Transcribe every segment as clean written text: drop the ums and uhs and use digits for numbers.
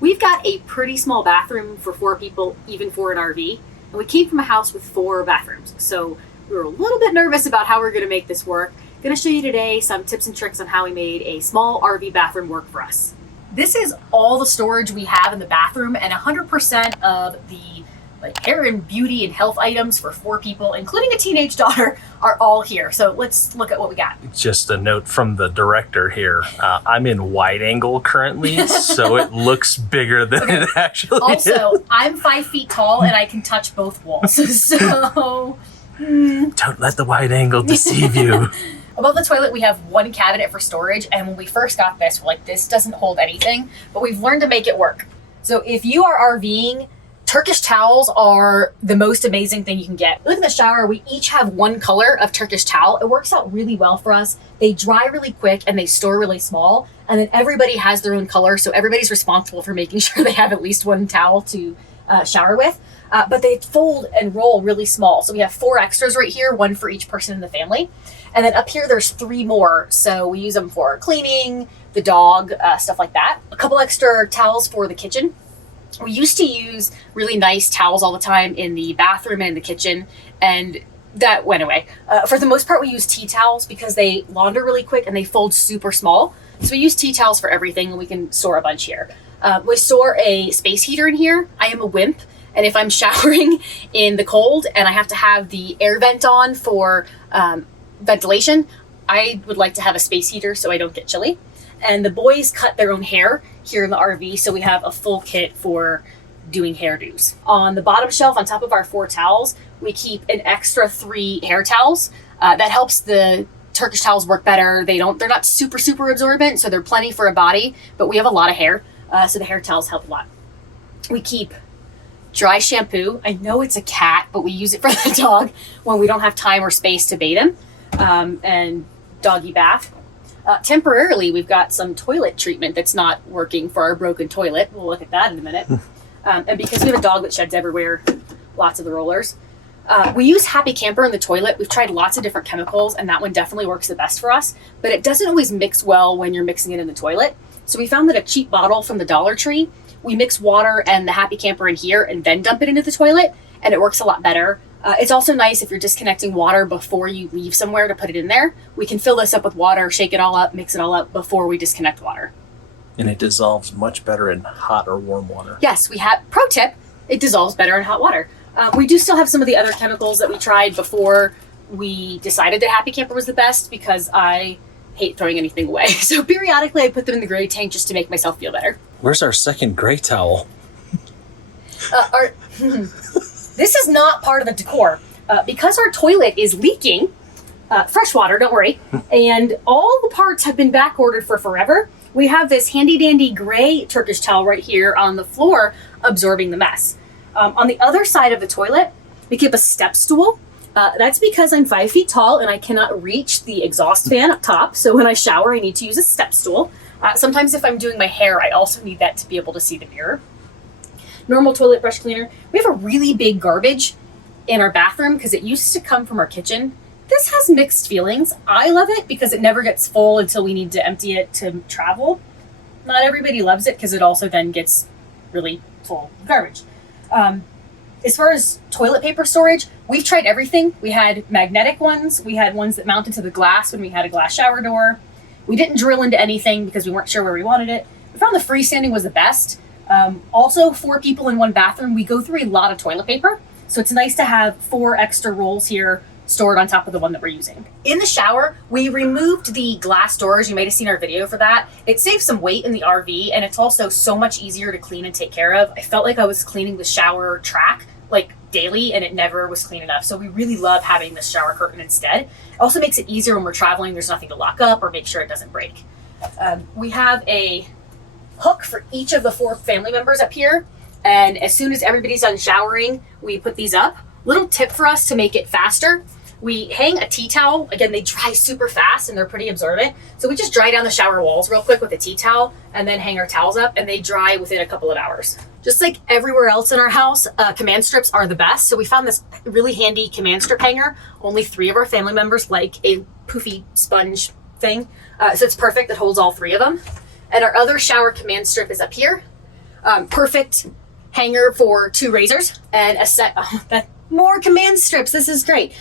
We've got a pretty small bathroom for 4 people, even for an RV, and we came from a house with 4 bathrooms. So we were a little bit nervous about how we're gonna make this work. Gonna show you today some tips and tricks on how we made a small RV bathroom work for us. This is all the storage we have in the bathroom, and 100% of the hair and beauty and health items for 4 people, including a teenage daughter, are all here. So let's look at what we got. Just a note from the director here. I'm in wide angle currently, so it looks bigger than it actually also, is. I'm 5 feet tall and I can touch both walls. So don't let the wide angle deceive you. Above the toilet, we have 1 cabinet for storage. And when we first got this, we're like, this doesn't hold anything, but we've learned to make it work. So if you are RVing, Turkish towels are the most amazing thing you can get. Look at the shower. We each have 1 color of Turkish towel. It works out really well for us. They dry really quick and they store really small. And then everybody has their own color. So everybody's responsible for making sure they have at least 1 towel to shower with. But they fold and roll really small. So we have 4 extras right here, 1 for each person in the family. And then up here, there's 3 more. So we use them for cleaning, the dog, stuff like that. A couple extra towels for the kitchen. We used to use really nice towels all the time in the bathroom and the kitchen, and that went away. For the most part, we use tea towels because they launder really quick and they fold super small. So we use tea towels for everything, and we can store a bunch here. We store a space heater in here. I am a wimp, and if I'm showering in the cold and I have to have the air vent on for ventilation, I would like to have a space heater so I don't get chilly. And the boys cut their own hair here in the RV, so we have a full kit for doing hairdos. On the bottom shelf, on top of our 4 towels, we keep an extra 3 hair towels. That helps the Turkish towels work better. They're not super absorbent, so they're plenty for a body, but we have a lot of hair, so the hair towels help a lot. We keep dry shampoo. I know it's a cat, but we use it for the dog when we don't have time or space to bathe him, and doggy bath. Temporarily, we've got some toilet treatment that's not working for our broken toilet. We'll look at that in a minute. And because we have a dog that sheds everywhere, lots of the rollers. We use Happy Camper in the toilet. We've tried lots of different chemicals, and that one definitely works the best for us, but it doesn't always mix well when you're mixing it in the toilet. So we found that a cheap bottle from the Dollar Tree, we mix water and the Happy Camper in here and then dump it into the toilet, and it works a lot better. It's also nice if you're disconnecting water before you leave somewhere to put it in there. We can fill this up with water, shake it all up, mix it all up before we disconnect water. And it dissolves much better in hot or warm water. Yes, we have, pro tip, it dissolves better in hot water. We do still have some of the other chemicals that we tried before we decided that Happy Camper was the best, because I hate throwing anything away. So periodically I put them in the gray tank just to make myself feel better. Where's our second gray towel? This is not part of the decor. Because our toilet is leaking fresh water, don't worry, and all the parts have been back ordered for forever, we have this handy dandy gray Turkish towel right here on the floor absorbing the mess. On the other side of the toilet, we keep a step stool. That's because I'm 5 feet tall and I cannot reach the exhaust fan up top, so when I shower I need to use a step stool. Sometimes if I'm doing my hair, I also need that to be able to see the mirror. Normal toilet brush cleaner. We have a really big garbage in our bathroom because it used to come from our kitchen. This has mixed feelings. I love it because it never gets full until we need to empty it to travel. Not everybody loves it because it also then gets really full of garbage. As far as toilet paper storage, we've tried everything. We had magnetic ones. We had ones that mounted to the glass when we had a glass shower door. We didn't drill into anything because we weren't sure where we wanted it. We found the freestanding was the best. Also, 4 people in 1 bathroom, we go through a lot of toilet paper. So it's nice to have 4 extra rolls here stored on top of the one that we're using. In the shower, we removed the glass doors. You might have seen our video for that. It saves some weight in the RV, and it's also so much easier to clean and take care of. I felt like I was cleaning the shower track like daily, and it never was clean enough. So we really love having this shower curtain instead. It also makes it easier when we're traveling. There's nothing to lock up or make sure it doesn't break. We have a hook for each of the 4 family members up here, and as soon as everybody's done showering, we put these up. Little tip for us to make it faster: we hang a tea towel. Again, they dry super fast and they're pretty absorbent, so we just dry down the shower walls real quick with a tea towel and then hang our towels up, and they dry within a couple of hours. Just like everywhere else in our house, command strips are the best. So we found this really handy command strip hanger. Only 3 of our family members like a poofy sponge thing, so it's perfect. It holds all 3 of them. And our other shower command strip is up here. Perfect hanger for 2 razors and a set. Oh, more command strips. This is great.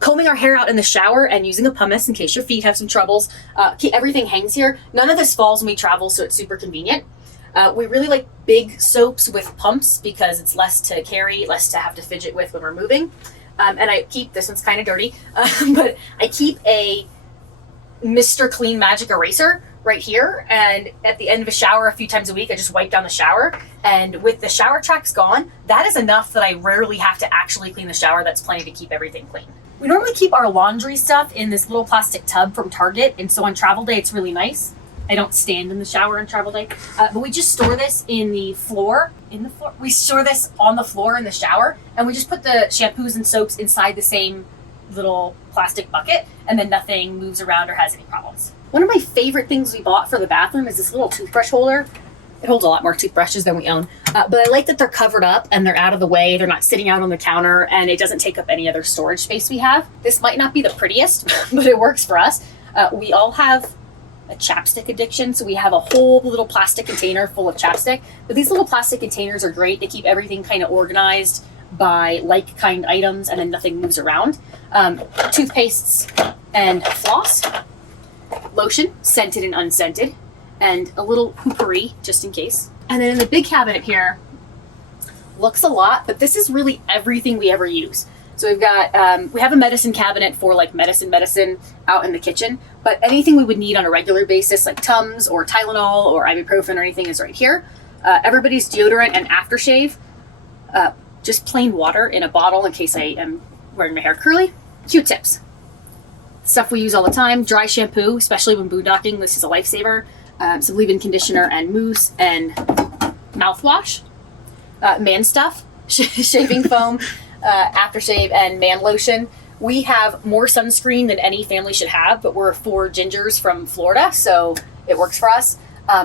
Combing our hair out in the shower and using a pumice in case your feet have some troubles. Everything hangs here. None of this falls when we travel, so it's super convenient. We really like big soaps with pumps because it's less to carry, less to have to fidget with when we're moving. And I keep, this one's kind of dirty, but I keep a Mr. Clean Magic eraser right here, and at the end of a shower a few times a week I just wipe down the shower, and with the shower tracks gone, that is enough that I rarely have to actually clean the shower. That's plenty to keep everything clean. We normally keep our laundry stuff in this little plastic tub from Target, and so on travel day it's really nice. I don't stand in the shower on travel day, but we just store this we store this on the floor in the shower, and we just put the shampoos and soaps inside the same little plastic bucket, and then nothing moves around or has any problems. One of my favorite things we bought for the bathroom is this little toothbrush holder. It holds a lot more toothbrushes than we own, but I like that they're covered up and they're out of the way. They're not sitting out on the counter, and it doesn't take up any other storage space we have. This might not be the prettiest, but it works for us. We all have a chapstick addiction, so we have a whole little plastic container full of chapstick, but these little plastic containers are great. They keep everything kind of organized by like kind items, and then nothing moves around. Toothpastes and floss, lotion, scented and unscented, and a little poopery just in case. And then in the big cabinet here, looks a lot, but this is really everything we ever use. So we've got, we have a medicine cabinet for like medicine out in the kitchen, but anything we would need on a regular basis, like Tums or Tylenol or ibuprofen or anything, is right here. Everybody's deodorant and aftershave, just plain water in a bottle in case I am wearing my hair curly. Q-tips, stuff we use all the time. Dry shampoo, especially when boondocking, this is a lifesaver. Some leave-in conditioner and mousse and mouthwash. Man stuff, shaving foam, aftershave, and man lotion. We have more sunscreen than any family should have, but we're 4 gingers from Florida, so it works for us.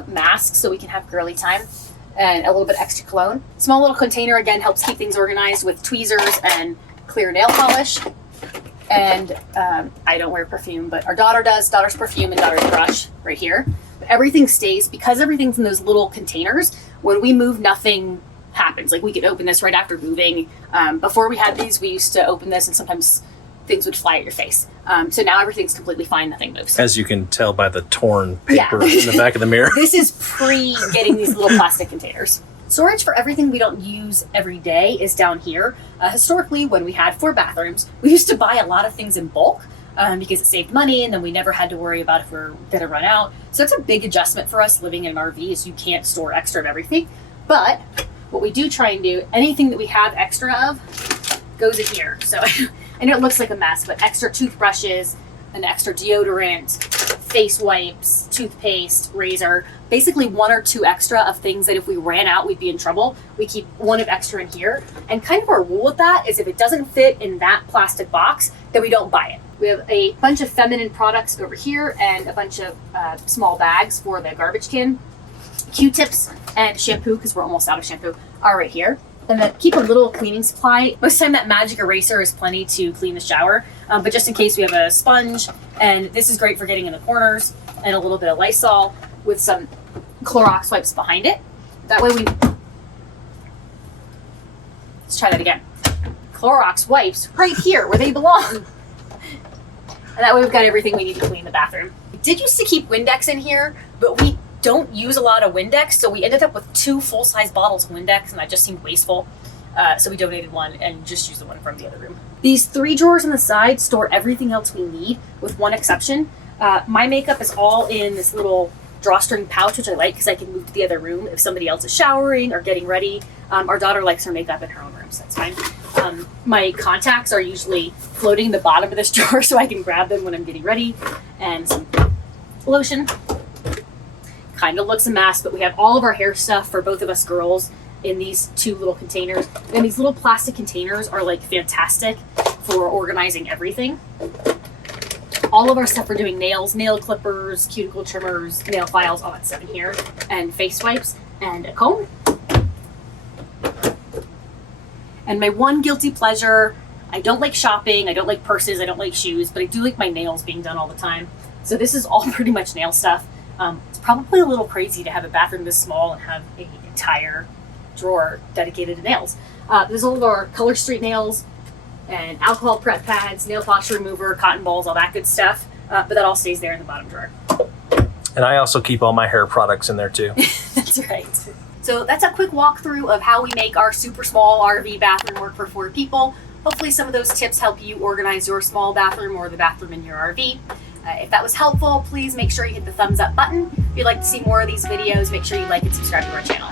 Masks, so we can have girly time, and a little bit extra cologne. Small little container, again, helps keep things organized with tweezers and clear nail polish. And I don't wear perfume, but our daughter does. Daughter's perfume and daughter's brush right here. But everything stays, because everything's in those little containers. When we move, nothing happens. Like, we could open this right after moving. Before we had these, we used to open this and sometimes things would fly at your face. So now everything's completely fine. Nothing moves. As you can tell by the torn paper in the back of the mirror. This is pre getting these little plastic containers. Storage for everything we don't use every day is down here. Historically, when we had 4 bathrooms, we used to buy a lot of things in bulk because it saved money, and then we never had to worry about if we're going to run out. So that's a big adjustment for us living in an RV, is you can't store extra of everything. But what we do try and do, anything that we have extra of goes in here. So I know it looks like a mess, but extra toothbrushes, an extra deodorant, face wipes, toothpaste, razor, basically 1 or 2 extra of things that if we ran out, we'd be in trouble. We keep 1 of extra in here. And kind of our rule with that is if it doesn't fit in that plastic box, then we don't buy it. We have a bunch of feminine products over here and a bunch of small bags for the garbage can. Q-tips and shampoo, because we're almost out of shampoo, are right here. And then keep a little cleaning supply. Most of the time that magic eraser is plenty to clean the shower, but just in case, we have a sponge, and this is great for getting in the corners, and a little bit of Lysol with some Clorox wipes behind it. That way let's try that again. Clorox wipes right here where they belong. And that way we've got everything we need to clean the bathroom. We did used to keep Windex in here, but we don't use a lot of Windex, so we ended up with 2 full-size bottles of Windex, and that just seemed wasteful. So we donated 1 and just used the one from the other room. These 3 drawers on the side store everything else we need, with 1 exception. My makeup is all in this little drawstring pouch, which I like because I can move to the other room if somebody else is showering or getting ready. Our daughter likes her makeup in her own room, so that's fine. My contacts are usually floating in the bottom of this drawer, so I can grab them when I'm getting ready. And some lotion. Kind of looks a mess, but we have all of our hair stuff for both of us girls in these 2 little containers. And these little plastic containers are like fantastic for organizing everything. All of our stuff for doing nails, nail clippers, cuticle trimmers, nail files, all that stuff in here, and face wipes, and a comb. And my one guilty pleasure, I don't like shopping, I don't like purses, I don't like shoes, but I do like my nails being done all the time. So this is all pretty much nail stuff. It's probably a little crazy to have a bathroom this small and have an entire drawer dedicated to nails. There's all of our Color Street nails and alcohol prep pads, nail polish remover, cotton balls, all that good stuff. But that all stays there in the bottom drawer. And I also keep all my hair products in there too. That's right. So that's a quick walkthrough of how we make our super small RV bathroom work for 4 people. Hopefully some of those tips help you organize your small bathroom or the bathroom in your RV. If that was helpful, please make sure you hit the thumbs up button. If you'd like to see more of these videos, make sure you like and subscribe to our channel.